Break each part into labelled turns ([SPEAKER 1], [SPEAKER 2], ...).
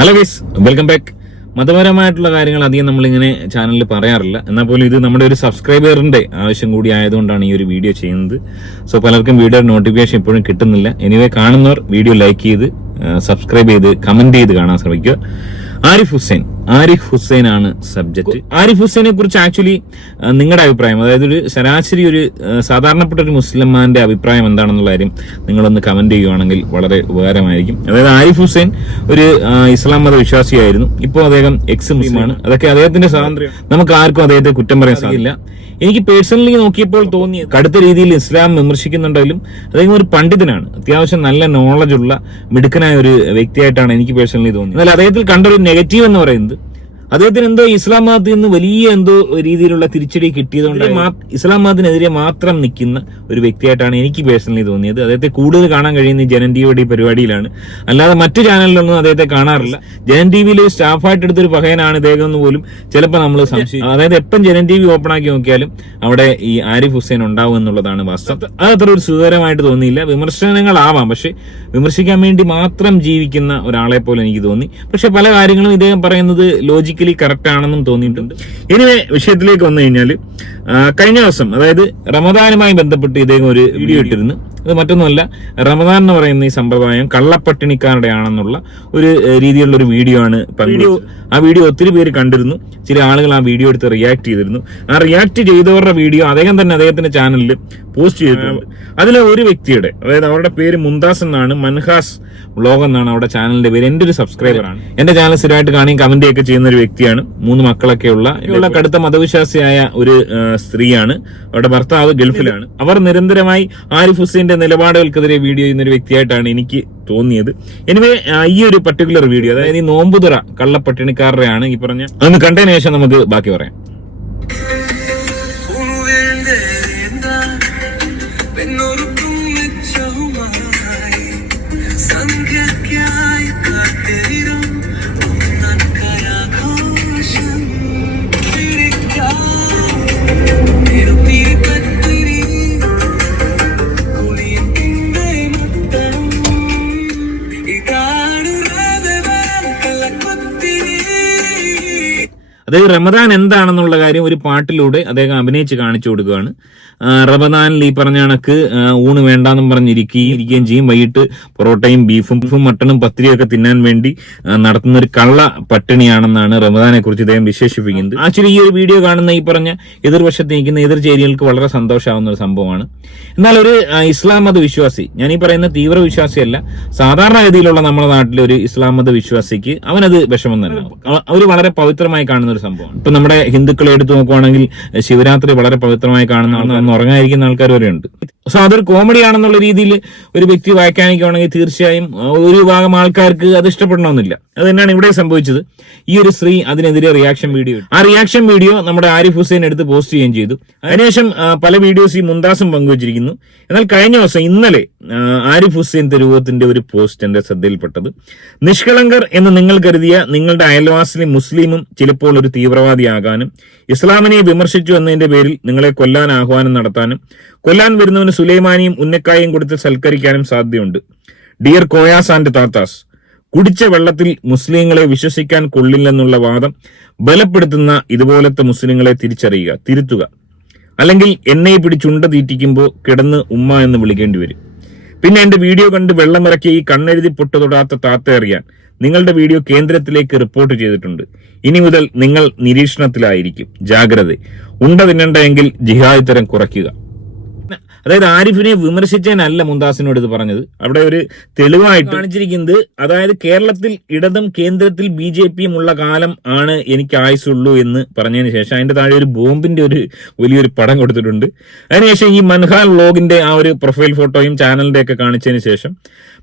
[SPEAKER 1] Hello guys welcome back മതപരമായിട്ടുള്ള കാര്യങ്ങൾ അധികം നമ്മളിങ്ങനെ ചാനലിൽ പറയാറില്ല. എന്നാൽ പോലും ഇത് നമ്മുടെ ഒരു സബ്സ്ക്രൈബറിന്റെ ആവശ്യം കൂടി ആയതുകൊണ്ടാണ് ഈ ഒരു വീഡിയോ ചെയ്യുന്നത്. സോ പലർക്കും വീഡിയോ നോട്ടിഫിക്കേഷൻ ഇപ്പോഴും കിട്ടുന്നില്ല. എനിവേ കാണുന്നവർ വീഡിയോ ലൈക്ക് ചെയ്ത് സബ്സ്ക്രൈബ് ചെയ്ത് കമന്റ് ചെയ്ത് കാണാൻ ശ്രമിക്കുക. ആരിഫ് ഹുസൈൻ. ആരിഫ് ഹുസൈൻ ആണ് സബ്ജക്ട് ആരിഫ് ഹുസൈനെ കുറിച്ച് ആക്ച്വലി നിങ്ങളുടെ അഭിപ്രായം അതായത് ഒരു ശരാശരി ഒരു സാധാരണപ്പെട്ട ഒരു മുസ്ലിംമാന്റെ അഭിപ്രായം എന്താണെന്നുള്ള കാര്യം നിങ്ങളൊന്ന് കമന്റ് ചെയ്യുവാണെങ്കിൽ വളരെ ഉപകാരമായിരിക്കും. അതായത് ആരിഫ് ഹുസൈൻ ഒരു ഇസ്ലാം മത വിശ്വാസിയായിരുന്നു. ഇപ്പോൾ അദ്ദേഹം എക്സ് മുസ്ലിമാണ്. അതൊക്കെ അദ്ദേഹത്തിന്റെ സ്വാതന്ത്ര്യം. നമുക്ക് ആർക്കും അദ്ദേഹത്തെ കുറ്റം പറയാൻ സാധിക്കില്ല എനിക്ക് പേഴ്സണലി നോക്കിയപ്പോൾ തോന്നി കടുത്ത രീതിയിൽ ഇസ്ലാം വിമർശിക്കുന്നുണ്ടെങ്കിലും അദ്ദേഹം ഒരു പണ്ഡിതനാണ്. അത്യാവശ്യം നല്ല നോളജുള്ള ഉള്ള മിടുക്കനായ ഒരു വ്യക്തിയായിട്ടാണ് എനിക്ക് പേഴ്സണലി തോന്നിയത്. എന്നാൽ അദ്ദേഹത്തിൽ കണ്ടൊരു നെഗറ്റീവ് എന്ന് പറയുന്നത് അദ്ദേഹത്തിന് എന്തോ ഇസ്ലാം മതത്തിൽ നിന്ന് വലിയ എന്തോ രീതിയിലുള്ള തിരിച്ചടി കിട്ടിയതുകൊണ്ട് ഇസ്ലാം മതത്തിനെതിരെ മാത്രം നിൽക്കുന്ന ഒരു വ്യക്തിയായിട്ടാണ് എനിക്ക് പേഴ്സണലി തോന്നിയത്. അദ്ദേഹത്തെ കൂടുതൽ കാണാൻ കഴിയുന്ന ജനൻ ടിവിയുടെ പരിപാടിയിലാണ്. അല്ലാതെ മറ്റു ചാനലിലൊന്നും അദ്ദേഹത്തെ കാണാറില്ല. ജനൻ ടി വിയിൽ സ്റ്റാഫായിട്ട് എടുത്തൊരു പകയനാണ് ഇദ്ദേഹം എന്ന് പോലും ചിലപ്പോൾ നമ്മൾ സംശയം അതായത് എപ്പം ജനൻ ടി വി ഓപ്പൺ ആക്കി നോക്കിയാലും അവിടെ ഈ ആരിഫ് ഹുസൈൻ ഉണ്ടാവും എന്നുള്ളതാണ് വാസ്തവം. അത് അത്ര ഒരു സുഖകരമായിട്ട് തോന്നിയില്ല. വിമർശനങ്ങളാവാം. പക്ഷെ വിമർശിക്കാൻ വേണ്ടി മാത്രം ജീവിക്കുന്ന ഒരാളെ പോലെ എനിക്ക് തോന്നി. പക്ഷെ പല കാര്യങ്ങളും ഇദ്ദേഹം പറയുന്നത് ലോജിക്കലി കറക്റ്റ് ആണെന്നും തോന്നിയിട്ടുണ്ട്. ഇനി വിഷയത്തിലേക്ക് വന്നു കഴിഞ്ഞാൽ കഴിഞ്ഞ ദിവസം അതായത് റമദാനുമായി ബന്ധപ്പെട്ട് ഇദ്ദേഹം ഒരു വീഡിയോ ഇട്ടിരുന്നു. അത് മറ്റൊന്നുമല്ല റമദാൻ എന്ന് പറയുന്ന ഈ സമ്പ്രദായം കള്ളപ്പട്ടിണിക്കാരുടെ ആണെന്നുള്ള ഒരു രീതിയിലുള്ള ഒരു വീഡിയോ ആണ് വീഡിയോ. ആ വീഡിയോ ഒത്തിരി പേര് കണ്ടിരുന്നു ചില ആളുകൾ ആ വീഡിയോ എടുത്ത് റിയാക്ട് ചെയ്തിരുന്നു. ആ റിയാക്ട് ചെയ്തവരുടെ വീഡിയോ അദ്ദേഹം തന്നെ അദ്ദേഹത്തിന്റെ ചാനലിൽ പോസ്റ്റ് ചെയ്തിട്ടുണ്ട്. അതിലെ ഒരു വ്യക്തിയുടെ അതായത് അവരുടെ പേര് മുന്താസ് എന്നാണ് മൻഹാസ് വ്ളോഗ് എന്നാണ് അവരുടെ ചാനലിന്റെ പേര്. എന്റെ ഒരു സബ്സ്ക്രൈബർ ആണ്. എന്റെ ചാനൽ സ്ഥിരമായിട്ട് കാണുകയും കമന്റ് ഒക്കെ ചെയ്യുന്ന ഒരു വ്യക്തിയാണ്. മൂന്ന് മക്കളൊക്കെ ഉള്ള ഉള്ള കടുത്ത മതവിശ്വാസിയായ ഒരു സ്ത്രീയാണ്. അവരുടെ ഭർത്താവ് ഗൾഫിലാണ്. അവർ നിരന്തരമായി ആരിഫ് ഹുസൈന്റെ നിലപാടുകൾക്കെതിരെ വീഡിയോ ചെയ്യുന്ന ഒരു വ്യക്തിയായിട്ടാണ് എനിക്ക് തോന്നിയത്. എനിവേ ഈ ഒരു പർട്ടിക്കുലർ വീഡിയോ അതായത് ഈ നോമ്പുതുറ കള്ളപ്പട്ടിണിക്കാരുടെയാണ് ഈ പറഞ്ഞ അന്ന് കണ്ടതിന് ശേഷം നമുക്ക് ബാക്കി പറയാം. അതായത് റമദാൻ എന്താണെന്നുള്ള കാര്യം ഒരു പാട്ടിലൂടെ അദ്ദേഹം അഭിനയിച്ച് കാണിച്ചു കൊടുക്കുകയാണ്. റമദാനിൽ ഈ പറഞ്ഞ കണക്ക് ഊണ് വേണ്ടാന്നും പറഞ്ഞിരിക്കുകയും ഇരിക്കുകയും ചെയ്യും. വൈകിട്ട് പൊറോട്ടയും ബീഫും ബീഫും മട്ടണും പത്തിരിയും ഒക്കെ തിന്നാൻ വേണ്ടി നടത്തുന്ന ഒരു കള്ള പട്ടിണിയാണെന്നാണ് റമദാനെ കുറിച്ച് ഇദ്ദേഹം വിശേഷിപ്പിക്കുന്നത്. ആക്ച്വലി ഈ ഒരു വീഡിയോ കാണുന്ന ഈ പറഞ്ഞ എതിർവശത്ത് നിൽക്കുന്ന എതിർ ചേരികൾക്ക് വളരെ സന്തോഷമാവുന്ന ഒരു സംഭവമാണ്. എന്നാൽ ഒരു ഇസ്ലാം മത വിശ്വാസി ഞാൻ ഈ പറയുന്ന തീവ്ര വിശ്വാസിയല്ല സാധാരണഗതിയിലുള്ള നമ്മുടെ നാട്ടിലെ ഒരു ഇസ്ലാം മത വിശ്വാസിക്ക് അവനത് വിഷമം തന്നെ. അവർ വളരെ പവിത്രമായി കാണുന്ന സംഭവമാണ് ഇപ്പൊ നമ്മുടെ ഹിന്ദുക്കളെ എടുത്ത് നോക്കുവാണെങ്കിൽ ശിവരാത്രി വളരെ പവിത്രമായി കാണുന്ന ആൾക്കാർ ഉറങ്ങാതിരിക്കുന്ന ആൾക്കാർ വരെയുണ്ട്. സോ അതൊരു കോമഡി ആണെന്നുള്ള രീതിയിൽ ഒരു വ്യക്തി വായിക്കാനൊക്കെയാണെങ്കിൽ തീർച്ചയായും ഒരു വിഭാഗം ആൾക്കാർക്ക് അത് ഇഷ്ടപ്പെടണമെന്നില്ല. അത് തന്നെയാണ് ഇവിടെ സംഭവിച്ചത്. ഈ ഒരു സ്ത്രീ അതിനെതിരെ റിയാക്ഷൻ വീഡിയോ. ആ റിയാക്ഷൻ വീഡിയോ നമ്മുടെ ആരിഫ് ഹുസൈൻ എടുത്ത് പോസ്റ്റ് ചെയ്യുകയും ചെയ്തു. അതിനുശേഷം പല വീഡിയോസ് ഈ മുന്താസും പങ്കുവച്ചിരിക്കുന്നു. എന്നാൽ കഴിഞ്ഞ ദിവസം ഇന്നലെ ആരിഫ് ഹുസൈൻ തെരുവത്തിന്റെ ഒരു പോസ്റ്റ് എന്റെ ശ്രദ്ധയിൽപ്പെട്ടത്. നിഷ്കളങ്കർ എന്ന് നിങ്ങൾ കരുതിയ നിങ്ങളുടെ അയൽവാസിലെ മുസ്ലിമും ചിലപ്പോൾ ഒരു തീവ്രവാദിയാകാനും ഇസ്ലാമിനെ വിമർശിച്ചു എന്നതിന്റെ പേരിൽ നിങ്ങളെ കൊല്ലാൻ ആഹ്വാനം നടത്താനും കൊല്ലാൻ വരുന്നവന് സുലൈമാനിയും ഉന്നക്കായും കൊടുത്ത് സൽക്കരിക്കാനും സാധ്യതയുണ്ട്. ഡിയർ കോയാസ് ആൻഡ് താത്താസ് കുടിച്ച വെള്ളത്തിൽ മുസ്ലിങ്ങളെ വിശ്വസിക്കാൻ കൊള്ളില്ലെന്നുള്ള വാദം ബലപ്പെടുത്തുന്ന ഇതുപോലത്തെ മുസ്ലിങ്ങളെ തിരിച്ചറിയുക തിരുത്തുക. അല്ലെങ്കിൽ എന്നെ പിടിച്ചുണ്ട തീറ്റിക്കുമ്പോൾ കിടന്ന് ഉമ്മ എന്ന് വിളിക്കേണ്ടി വരും. പിന്നെ എന്റെ വീഡിയോ കണ്ട് വെള്ളമിറക്കി ഈ കണ്ണെഴുതി പൊട്ടു തൊടാത്ത താത്ത അറിയാൻ നിങ്ങളുടെ വീഡിയോ കേന്ദ്രത്തിലേക്ക് റിപ്പോർട്ട് ചെയ്തിട്ടുണ്ട്. ഇനി മുതൽ നിങ്ങൾ നിരീക്ഷണത്തിലായിരിക്കും. ജാഗ്രത. ഉണ്ട തിന്നണ്ടെങ്കിൽ ജിഹാദ് തരം കുറയ്ക്കുക. അതായത് ആരിഫിനെ വിമർശിച്ചതിനല്ല മുന്താസിനോട് ഇത് പറഞ്ഞത്. അവിടെ ഒരു തെളിവായിട്ട് കാണിച്ചിരിക്കുന്നത് അതായത് കേരളത്തിൽ ഇടതും കേന്ദ്രത്തിൽ ബി ജെ പിയും ഉള്ള കാലം ആണ് എനിക്ക് ആയുസുള്ളൂ എന്ന് പറഞ്ഞതിന് ശേഷം അതിന്റെ താഴെ ഒരു ബോംബിന്റെ ഒരു വലിയൊരു പടം കൊടുത്തിട്ടുണ്ട്. അതിനുശേഷം ഈ മൻഹാൽ വ്ലോഗിന്റെ ആ ഒരു പ്രൊഫൈൽ ഫോട്ടോയും ചാനലിന്റെ ഒക്കെ കാണിച്ചതിന് ശേഷം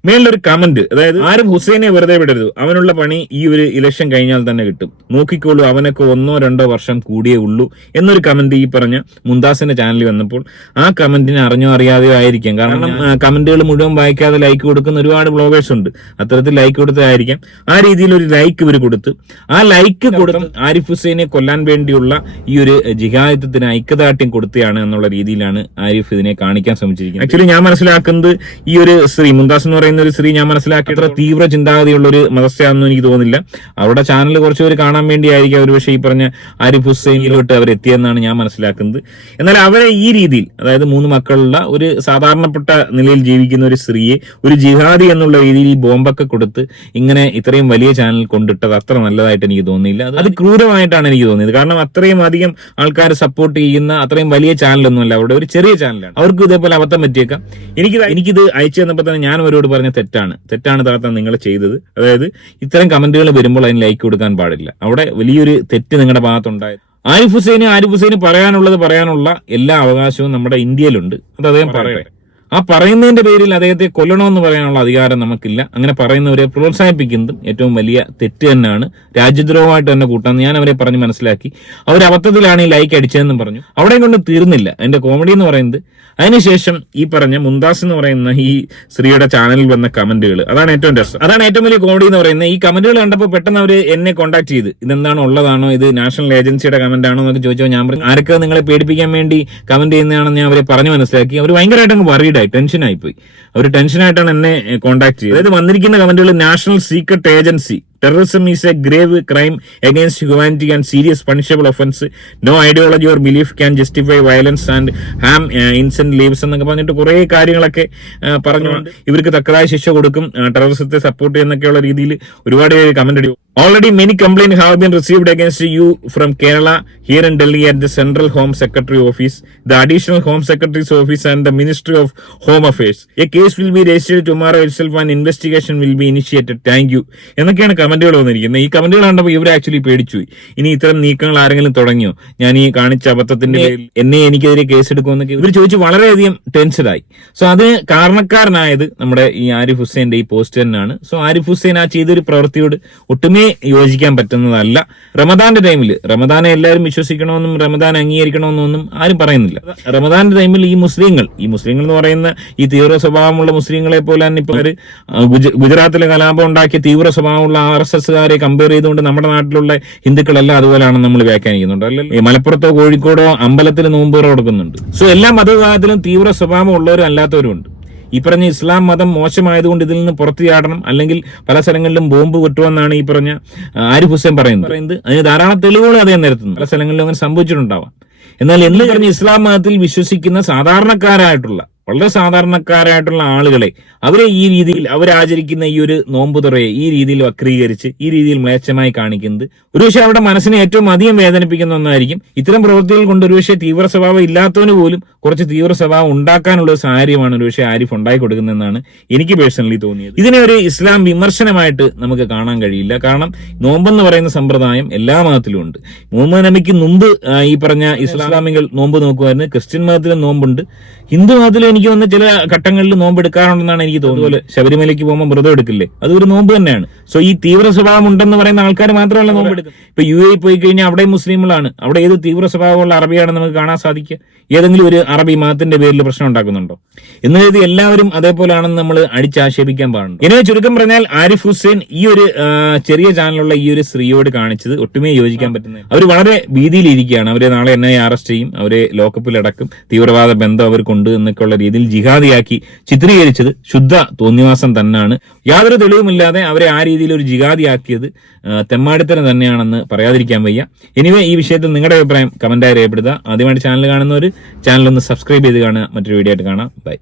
[SPEAKER 1] മേലൊരു കമന്റ് അതായത് ആരും ഹുസൈനെ വെറുതെ വിടരുത് അവനുള്ള പണി ഈ ഒരു ഇലക്ഷൻ കഴിഞ്ഞാൽ തന്നെ കിട്ടും. നോക്കിക്കോളൂ അവനൊക്കെ ഒന്നോ രണ്ടോ വർഷം കൂടിയേ ഉള്ളൂ എന്നൊരു കമന്റ് ഈ പറഞ്ഞ മുന്താസിന്റെ ചാനലിൽ വന്നപ്പോൾ ആ കമന്റിനെ അറിഞ്ഞോ അറിയാതെയോ ആയിരിക്കാം. കാരണം കമന്റുകൾ മുഴുവൻ വായിക്കാതെ ലൈക്ക് കൊടുക്കുന്ന ഒരുപാട് ബ്ലോഗേഴ്സ് ഉണ്ട്. അത്തരത്തിൽ ലൈക്ക് കൊടുത്തതായിരിക്കാം ആ രീതിയിൽ ഒരു ലൈക്ക് ഇവർ കൊടുത്ത്. ആ ലൈക്ക് കൊടുത്ത് ആരിഫ് ഹുസൈനെ കൊല്ലാൻ വേണ്ടിയുള്ള ഈ ഒരു ജിഹാദിത്വത്തിന് ഐക്യദാർഢ്യം കൊടുത്തതാണ് എന്നുള്ള രീതിയിലാണ് ആരിഫ് ഇതിനെ കാണിക്കാൻ ശ്രമിച്ചിരിക്കുന്നത്. ആക്ച്വലി ഞാൻ മനസ്സിലാക്കുന്നത് ഈ ഒരു സ്ത്രീ മുന്താസ് എന്ന് പറയുന്ന ഒരു സ്ത്രീ ഞാൻ മനസ്സിലാക്കിയ അത്ര തീവ്ര ചിന്താഗതിയുള്ള ഒരു മതസ്ഥയാണെന്ന് എനിക്ക് തോന്നുന്നില്ല. അവരുടെ ചാനൽ കുറച്ച് പേര് കാണാൻ വേണ്ടിയായിരിക്കും അവർ പക്ഷേ ഈ പറഞ്ഞ ആരിഫ് ഹുസൈനിലോട്ട് അവർ എത്തിയെന്നാണ് ഞാൻ മനസ്സിലാക്കുന്നത്. എന്നാൽ അവരെ ഈ രീതിയിൽ അതായത് മൂന്ന് മക്കളുള്ള ഒരു സാധാരണപ്പെട്ട നിലയിൽ ജീവിക്കുന്ന ഒരു സ്ത്രീയെ ഒരു ജിഹാദി എന്നുള്ള രീതിയിൽ ബോംബൊക്കെ കൊടുത്ത് ഇങ്ങനെ ഇത്രയും വലിയ ചാനൽ കൊണ്ടിട്ടത് അത്ര നല്ലതായിട്ട് എനിക്ക് തോന്നിയില്ല. അത് അത് ക്രൂരമായിട്ടാണ് എനിക്ക് തോന്നിയത്. കാരണം അത്രയും അധികം ആൾക്കാർ സപ്പോർട്ട് ചെയ്യുന്ന അത്രയും വലിയ ചാനലൊന്നുമല്ല അവരുടെ ഒരു ചെറിയ ചാനലാണ് അവർക്ക് ഇതേപോലെ അബദ്ധം പറ്റിയേക്കാം. എനിക്ക് എനിക്കിത് അയച്ചു തന്നപ്പോൾ തന്നെ ഞാൻ അവരോട് പറഞ്ഞ തെറ്റാണ്. തെറ്റാണ് താത്ത നിങ്ങൾ ചെയ്തത്. അതായത് ഇത്തരം കമന്റുകൾ വരുമ്പോൾ അതിന് ലൈക്ക് കൊടുക്കാൻ പാടില്ല. അവിടെ വലിയൊരു തെറ്റ് നിങ്ങളുടെ ഭാഗത്തുണ്ടായത് ആരിഫ് ഹുസൈന് ആരിഫ് ഹുസൈന് പറയാനുള്ളത് പറയാനുള്ള എല്ലാ അവകാശവും നമ്മുടെ ഇന്ത്യയിലുണ്ട്. അത് അദ്ദേഹം പറയട്ടെ. ആ പറയുന്നതിന്റെ പേരിൽ അദ്ദേഹത്തെ കൊല്ലണമെന്ന് പറയാനുള്ള അധികാരം നമുക്കില്ല. അങ്ങനെ പറയുന്നവരെ പ്രോത്സാഹിപ്പിക്കുന്നതും ഏറ്റവും വലിയ തെറ്റ് തന്നെയാണ്. രാജ്യദ്രോഹമായിട്ട് തന്നെ കൂട്ടാന്ന് ഞാൻ അവരെ പറഞ്ഞ് മനസ്സിലാക്കി. അവർ അബദ്ധത്തിലാണ് ഈ ലൈക്ക് അടിച്ചതെന്നും പറഞ്ഞു. അവിടെ കൊണ്ട് തീർന്നില്ല. എന്റെ കോമഡി എന്ന് പറയുന്നത് അതിനുശേഷം ഈ പറഞ്ഞ മുന്താസ് എന്ന് പറയുന്ന ഈ സ്ത്രീയുടെ ചാനലിൽ വന്ന കമന്റുകൾ അതാണ് ഏറ്റവും രസം. അതാണ് ഏറ്റവും വലിയ കോമഡി എന്ന് പറയുന്നത്. ഈ കമന്റുകൾ കണ്ടപ്പോൾ പെട്ടെന്ന് അവർ എന്നെ കോൺടാക്ട് ചെയ്ത്. ഇതെന്താണ് ഉള്ളതാണോ? ഇത് നാഷണൽ ഏജൻസിയുടെ കമന്റ് ആണോ എന്നൊക്കെ ചോദിച്ചപ്പോൾ ഞാൻ പറഞ്ഞു ആരൊക്കെ നിങ്ങളെ പേടിപ്പിക്കാൻ വേണ്ടി കമന്റ് ചെയ്യുന്നതാണെന്ന് ഞാൻ അവരെ പറഞ്ഞു മനസ്സിലാക്കി. അവർ ഭയങ്കരമായിട്ട് അങ്ങ് വറീഡായി ടെൻഷനായി പോയി. അവർ ടെൻഷനായിട്ടാണ് എന്നെ കോൺടാക്ട് ചെയ്തത്. അതായത് വന്നിരിക്കുന്ന കമന്റുകൾ national secret agency terrorism is a grave crime against humanity and serious punishable offence no ideology or belief can justify violence and harm innocent lives എന്നൊക്കെ പറഞ്ഞിട്ട് കുറേ കാര്യങ്ങളൊക്കെ ആ, പറഞ്ഞുകൊണ്ട് ഇവർക്ക് തക്കതായ ശിക്ഷ കൊടുക്കും. ടെററിസത്തെ സപ്പോർട്ട് ചെയ്യുന്നൊക്കെയുള്ള രീതിയിൽ ഒരുപാട് പേര് കമന്റ് അടി already many complaint have been received against you from Kerala here in Delhi at the central home secretary office the additional home secretary's office and the ministry of home affairs a case will be registered tomorrow itself and investigation will be initiated thank you എന്നൊക്കെയാണ് കമന്റുകൾ വന്നിരിക്കുന്നത് ഈ കമന്റുകൾ കണ്ടപ്പോൾ ഇവർ actually പേടിച്ചു ഇനി ഇത്തരം നീക്കങ്ങൾ ആരെങ്കിലും തുടങ്ങിയോ? ഞാൻ ഈ കാണിച്ച അബദ്ധത്തിന്റെ പേരിൽ എന്നെ എനിക്കെതിരെ കേസെടുക്കുമെന്നൊക്കെ ഇവർ ചോദിച്ച് വളരെയധികം ടെൻഷനായി സോ അതിന് കാരണക്കാരനായത് നമ്മുടെ ഈ ആരിഫ് ഹുസൈന്റെ ഈ പോസ്റ്റ് തന്നെയാണ്. സോ ആരിഫ് ഹുസൈൻ ആ ചെയ്തൊരു പ്രവൃത്തിയോട് ഒട്ടുമേ യോജിക്കാൻ പറ്റുന്നതല്ല. റമദാന്റെ ടൈമിൽ റമദാനെ എല്ലാവരും വിശ്വസിക്കണമെന്നും റമദാൻ അംഗീകരിക്കണമെന്നൊന്നും ആരും പറയുന്നില്ല. റമദാന്റെ ടൈമിൽ ഈ മുസ്ലിങ്ങൾ ഈ മുസ്ലിങ്ങൾ എന്ന് പറയുന്ന ഈ തീവ്ര സ്വഭാവമുള്ള മുസ്ലിങ്ങളെ പോലെ തന്നെ ഇപ്പൊ ആ, ഗുജറാത്തിലെ കലാപം ഉണ്ടാക്കിയ തീവ്ര സ്വഭാവമുള്ള ആർ എസ് എസ്സുകാരെ കമ്പയർ ചെയ്തുകൊണ്ട് നമ്മുടെ നാട്ടിലുള്ള ഹിന്ദുക്കളെല്ലാം അതുപോലെയാണ് നമ്മൾ വ്യാഖ്യാനിക്കുന്നുണ്ട്. അല്ലെങ്കിൽ മലപ്പുറത്തോ കോഴിക്കോടോ അമ്പലത്തിൽ നോമ്പ് കൊടുക്കുന്നുണ്ട് സോ എല്ലാ മതവിഭാഗത്തിലും തീവ്ര സ്വഭാവം ഉള്ളവരും അല്ലാത്തവരും ഉണ്ട് ഈ പറഞ്ഞ ഇസ്ലാം മതം മോശമായതുകൊണ്ട് ഇതിൽ നിന്ന് പുറത്തു ചാടണം അല്ലെങ്കിൽ പല സ്ഥലങ്ങളിലും ബോംബ് കിട്ടുമെന്നാണ് ഈ പറഞ്ഞ ആരിഫ് ഹുസൈൻ പറയുന്നത്. പറയുന്നത്. അതിന് ധാരാളം തെളിവുകൾ അദ്ദേഹം നിരത്തുന്നു. പല സ്ഥലങ്ങളിലും അങ്ങനെ സംഭവിച്ചിട്ടുണ്ടാവാം. എന്നാൽ എന്ന് പറഞ്ഞ് ഇസ്ലാം മതത്തിൽ വിശ്വസിക്കുന്ന സാധാരണക്കാരായിട്ടുള്ള വളരെ സാധാരണക്കാരായിട്ടുള്ള ആളുകളെ അവരെ ഈ രീതിയിൽ അവരാചരിക്കുന്ന ഈ ഒരു നോമ്പുതുറയെ ഈ രീതിയിൽ വക്രീകരിച്ച് ഈ രീതിയിൽ മ്ലേച്ഛമായി കാണിക്കുന്നത് ഒരുപക്ഷെ അവരുടെ മനസ്സിനെ ഏറ്റവും അധികം വേദനിപ്പിക്കുന്ന ഒന്നായിരിക്കും. ഇത്തരം പ്രവൃത്തികൾ കൊണ്ട് ഒരുപക്ഷെ തീവ്ര സ്വഭാവം ഇല്ലാത്തവന് പോലും കുറച്ച് തീവ്ര സ്വഭാവം ഉണ്ടാക്കാനുള്ള ഒരു സാഹചര്യമാണ് ഒരുപക്ഷെ ആരിഫ് ഉണ്ടായി കൊടുക്കുന്നതെന്നാണ് എനിക്ക് പേഴ്സണലി തോന്നിയത്. ഇതിനെ ഒരു ഇസ്ലാം വിമർശനമായിട്ട് നമുക്ക് കാണാൻ കഴിയില്ല. കാരണം നോമ്പെന്ന് പറയുന്ന സമ്പ്രദായം എല്ലാ മതത്തിലും ഉണ്ട്. മുഹമ്മദ് നബിക്ക് മുമ്പ് ഈ പറഞ്ഞ ഇസ്ലാമികൾ നോമ്പ് നോക്കുമായിരുന്നു ക്രിസ്ത്യൻ മതത്തിലും നോമ്പുണ്ട്. ഹിന്ദു മതത്തിലും എനിക്ക് വന്ന ചില ഘട്ടങ്ങളിൽ നോമ്പ് എടുക്കാറുണ്ടെന്നാണ് എനിക്ക് തോന്നുന്നത്. ശബരിമലയ്ക്ക് പോകുമ്പോൾ വ്രതം എടുക്കില്ലേ? അത് ഒരു നോമ്പ് തന്നെയാണ്. സോ ഈ തീവ്ര സ്വഭാവം ഉണ്ടെന്ന് പറയുന്ന ആൾക്കാർ മാത്രമല്ല നോമ്പ് എടുക്കുന്നത് ഇപ്പൊ യു എ പോയി കഴിഞ്ഞാൽ അവിടെ മുസ്ലിങ്ങളാണ്. അവിടെ ഏത് തീവ്ര സ്വഭാവമുള്ള അറബിയാണെന്ന് നമുക്ക് കാണാൻ സാധിക്കുക? ഏതെങ്കിലും ഒരു അറബി മതത്തിന്റെ പേരിൽ പ്രശ്നം ഉണ്ടാക്കുന്നുണ്ടോ? എന്ന് കരുതി എല്ലാവരും അതേപോലെയാണെന്ന് നമ്മൾ അടിച്ചാക്ഷേപിക്കാൻ പാടുണ്ട്. ഇനി ചുരുക്കം പറഞ്ഞാൽ ആരിഫ് ഹുസൈൻ ഈ ഒരു ചെറിയ ചാനലുള്ള ഈ ഒരു സ്ത്രീയോട് കാണിച്ചത് ഒട്ടുമേ യോജിക്കാൻ പറ്റുന്നത് അവർ വളരെ ഭീതിയിലിരിക്കുകയാണ്. അവരെ നാളെ എന്നെ അറസ്റ്റ് ചെയ്യും. അവരെ ലോക്കപ്പിൽ അടക്കും തീവ്രവാദ ബന്ധം അവർക്കുണ്ട് എന്നൊക്കെയുള്ള രീതിയിൽ ജിഹാദിയാക്കി ചിത്രീകരിച്ചത് ശുദ്ധ തോന്നിവാസം തന്നെയാണ് യാതൊരു തെളിവുമില്ലാതെ അവരെ ആ രീതിയിൽ ഒരു ജിഹാദിയാക്കിയത് തെമ്മാടിത്തരം തന്നെയാണെന്ന് പറയാതിരിക്കാൻ വയ്യ. എനിവേ ഈ വിഷയത്തിൽ നിങ്ങളുടെ അഭിപ്രായം കമന്റായി രേഖപ്പെടുത്തുക. ആദ്യമായിട്ട് ചാനൽ കാണുന്നവർ ചാനൽ ഒന്ന് സബ്സ്ക്രൈബ് ചെയ്ത് കാണുക. മറ്റൊരു വീഡിയോ ആയിട്ട് കാണാം. ബൈ